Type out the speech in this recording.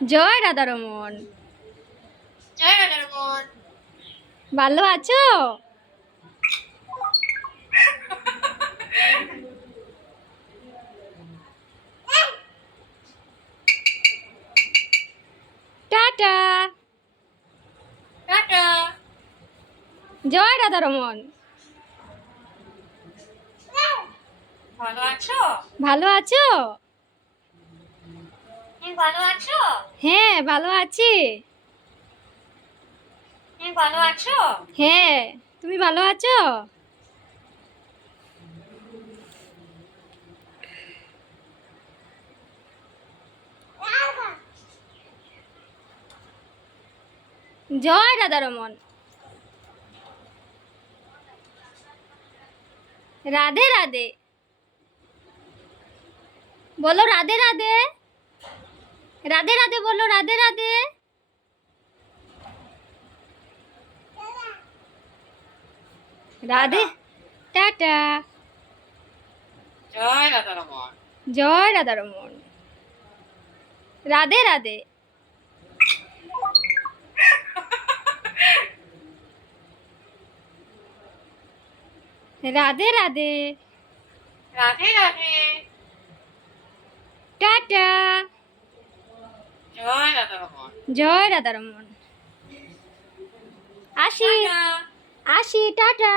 জয় রাধারমন। জয় রাধারমন। ভালো আছো? Tata. Tata. জয় রাধারমন। ভালো আছো? ভালো আছো? তুমি ভালো আছো? হ্যাঁ ভালো আছি। তুমি ভালো আছো? হ্যাঁ, তুমি ভালো আছো? জয় রাধারমন। রাধে রাধে। বলো রাধে রাধে। রাধে রাধে বলো, রাধে রাধে। রাধে। টাটা। জয় রাধারমন। জয় রাধারমন। রাধে রাধে। রাধে রাধে। রাধে রাধে। টাটা। জয় রাধারমন। জয় রাধারমন। আসি। টাটা। আসি, টাটা।